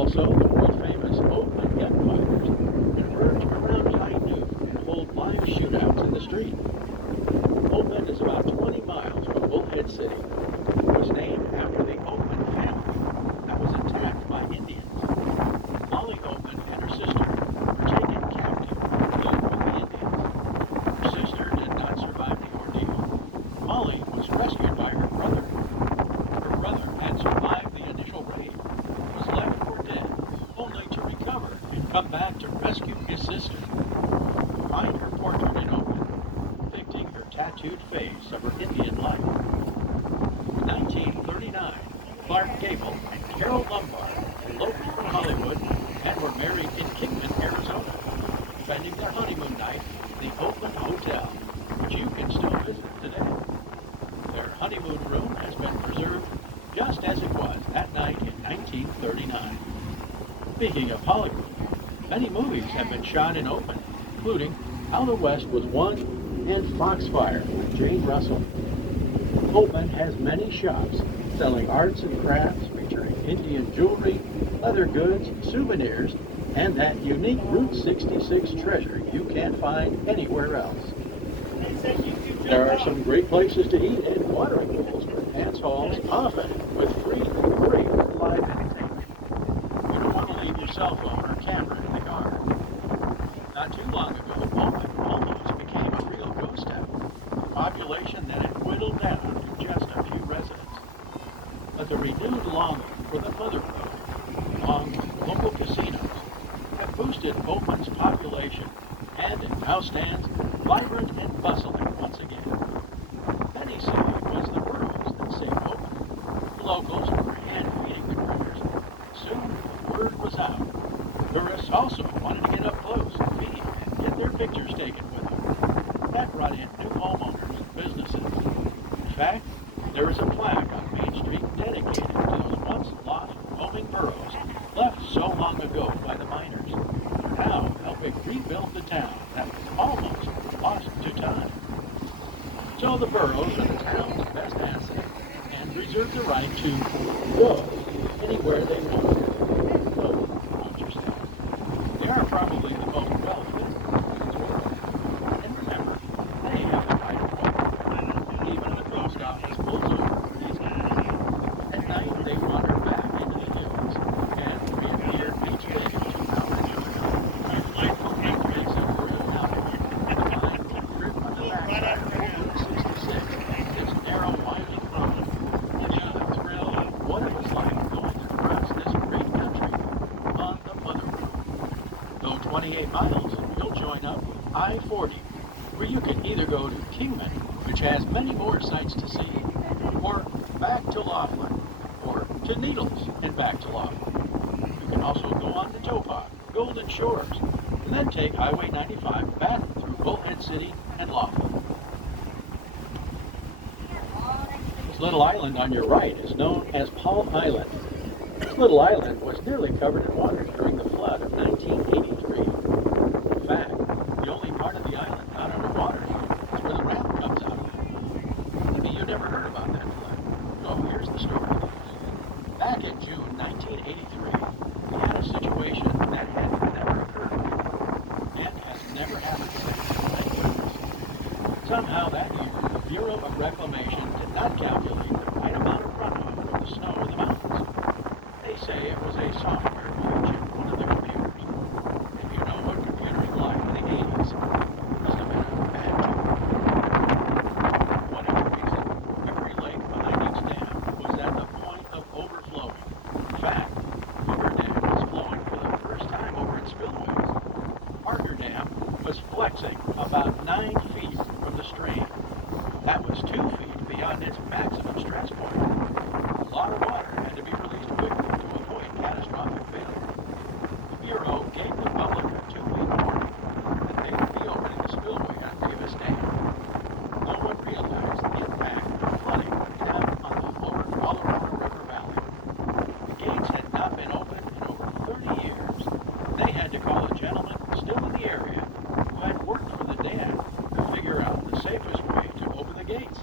Also, the world-famous Oatman gunfighters converge around high noon and hold live shootouts in the street. Oatman is about 20 miles from Bullhead City. It was named after the Oatman family that was attacked by Indians. Molly Oatman and her sister were taken captive and killed with the Indians. Her sister did not survive the ordeal. Molly was rescued by her brother. Her brother had survived the initial raid, was left for dead, only to recover and come back to rescue his sister. Find her portrait in Oatman, depicting her tattooed face of her Indian life. In 1939, Clark Gable and Carol Lombard eloped from Hollywood and were married in Kingman, Arizona, spending their honeymoon night in the Oatman Hotel, which you can still visit today. Their honeymoon room has been preserved just as it was that night in 1939. Speaking of Hollywood, many movies have been shot in Oatman, including How the West Was Won and Foxfire with Jane Russell. Oatman has many shops selling arts and crafts featuring Indian jewelry, leather goods, souvenirs, and that unique Route 66 treasure you can't find anywhere else. There are some great places to eat and watering holes for dance halls, often with free great live entertainment. You don't want to leave your cell phone or camera in the car. Not too long ago, Oatman almost became a real ghost town, with a population that had whittled down to just a few residents. But the renewed longing for the motherhood, along with local casinos, have boosted Oatman's population, and it now stands vibrant and bustling once again. Many say it was the burros that saved Oatman. The locals were hand-feeding the critters. Soon the word was out. Tourists also wanted to get up close and feed and get their pictures taken with them. That brought in new homeowners and businesses. In fact, there is a plaque on Main Street dedicated to those once lost roaming burros left so long ago by the miners, now helping rebuild the town that was almost lost to time. So the burros are the town's best asset and reserve the right to go anywhere they want. So, don't you say? They are probably the most well-fitted in the world. And remember, they have the right of way. Even the post office pulls over these guys. At night, they wander back into the hills and reappear each day 2 hours later. It makes a real outing. The line trip on the backside of Route 66, this narrow, winding road, gives you the thrill of what it was like going across this great country on the Mother Road. Though 28 miles, you'll join up with I-40, where you can either go to Kingman, which has many more sights to see, or back to Laughlin, or to Needles and back to Laughlin. You can also go on to Topog, Golden Shores, and then take Highway 95 back through Bullhead City and Laughlin. This little island on your right is known as Palm Island. This little island was nearly covered in water during the flood of 1983. In fact, the only part of the island not underwater is where the ramp comes out. Maybe you never heard about that flood. Oh, here's the story. Back in June 1983, we had a situation that had never occurred and has never happened since. Thank goodness. Somehow that year, the Bureau of Reclamation did not calculate the right amount of runoff from the snow in the mountains. They say it was a software glitch in one of the computers. If you know what computing like in the 80s, it must have been a bad joke. For whatever reason, every lake behind each dam was at the point of overflowing. In fact, Hoover Dam was flowing for the first time over its spillways. Parker Dam was flexing about 9 feet from the stream. That was 2 feet beyond its maximum stress point. A lot of water had to be released quickly to avoid catastrophic failure. The Bureau gave the public a 2-week warning that they would be opening the spillway at Davis Dam. No one realized the impact that flooding would have on the lower Colorado River Valley. The gates had not been opened in over 30 years. They had to call a gentleman still in the area who had worked for the dam to figure out the safest way to open the gates.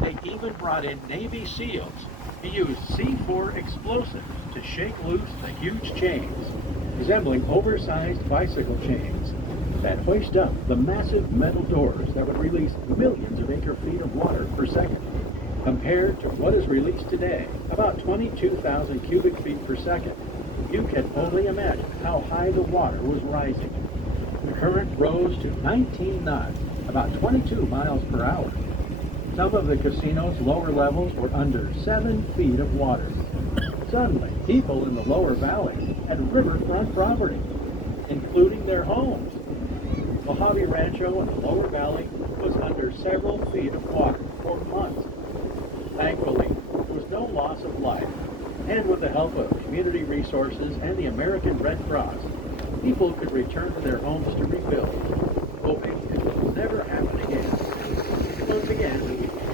They even brought in Navy SEALs to use C4 explosives to to shake loose the huge chains, resembling oversized bicycle chains, that hoist up the massive metal doors that would release millions of acre-feet of water per second. Compared to what is released today, about 22,000 cubic feet per second, you can only imagine how high the water was rising. The current rose to 19 knots, about 22 miles per hour. Some of the casino's lower levels were under 7 feet of water. Suddenly, people in the lower valley had riverfront property, including their homes. Mojave Rancho in the lower valley was under several feet of water for months. Thankfully, there was no loss of life, and with the help of community resources and the American Red Cross, people could return to their homes to rebuild, hoping it will never happen again. Once again,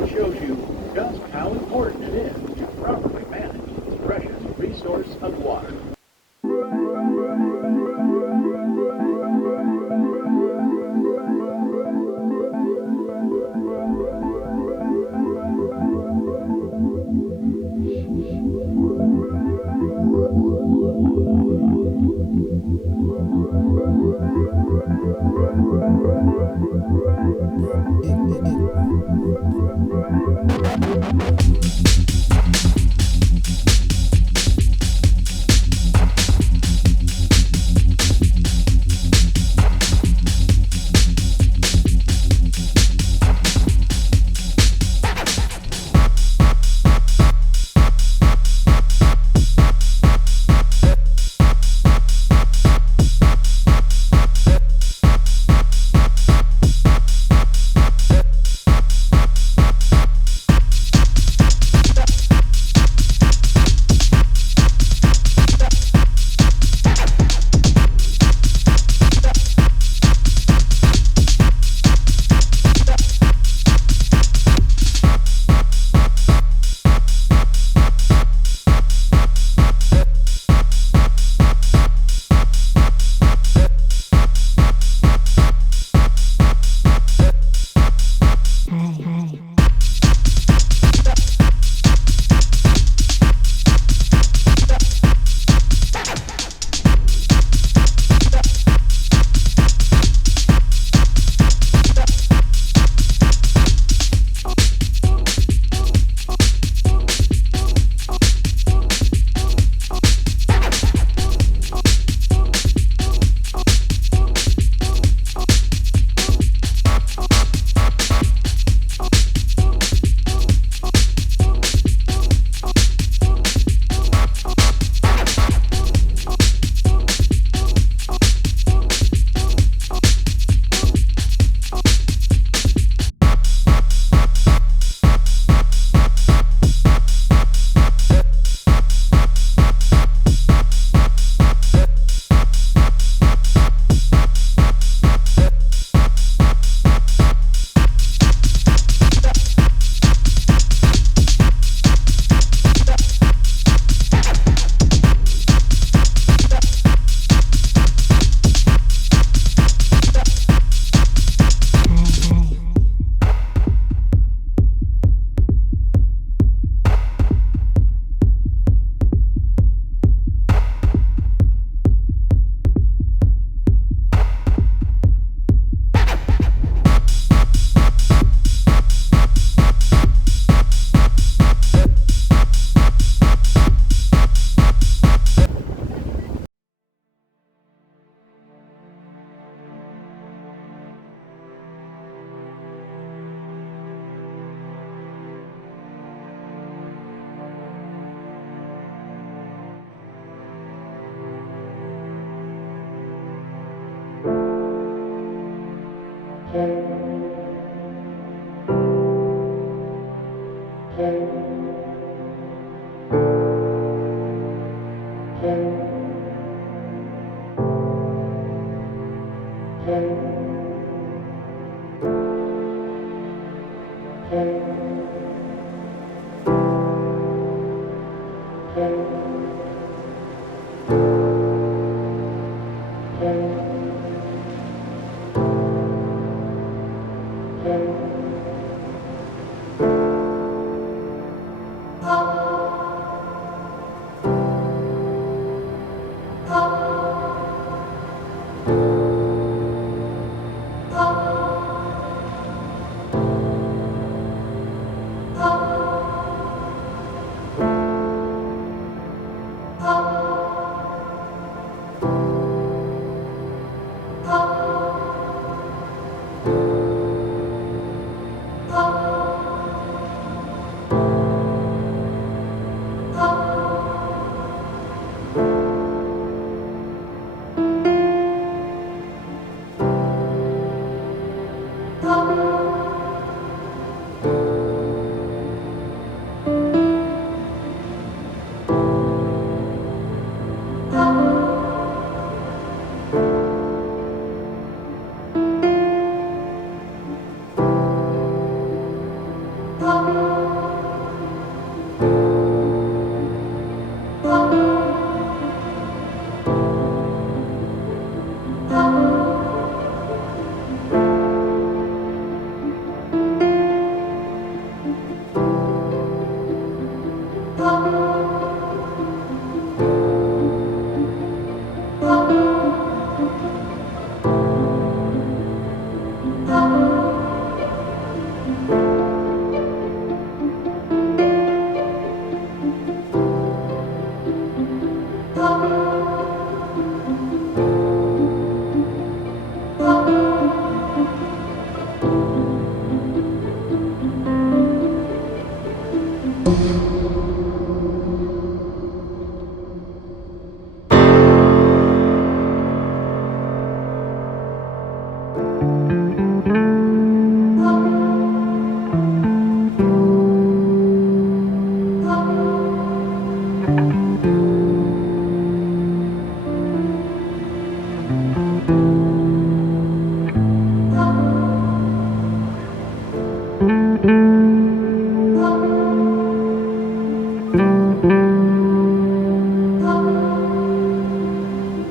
it shows you just how important it is to properly manage this precious resource of water.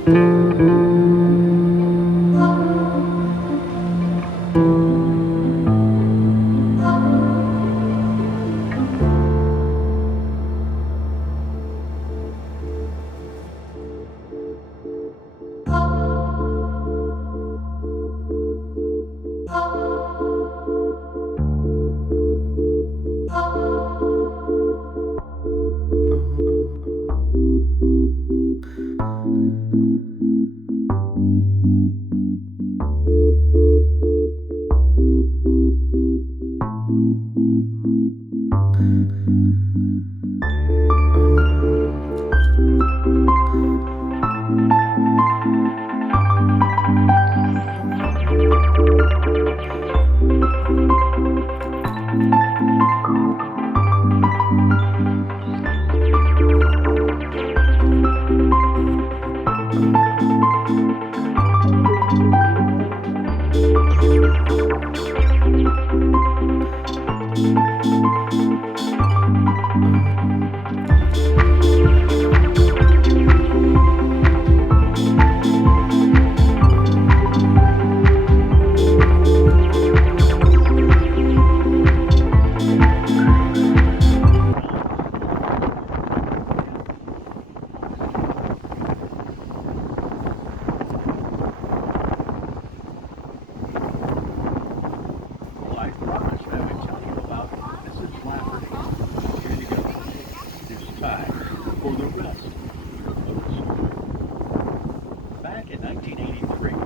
Well, I promised I would tell you about Mrs. Lafferty. Here you go. It's time for the rest of the story. Back in 1983,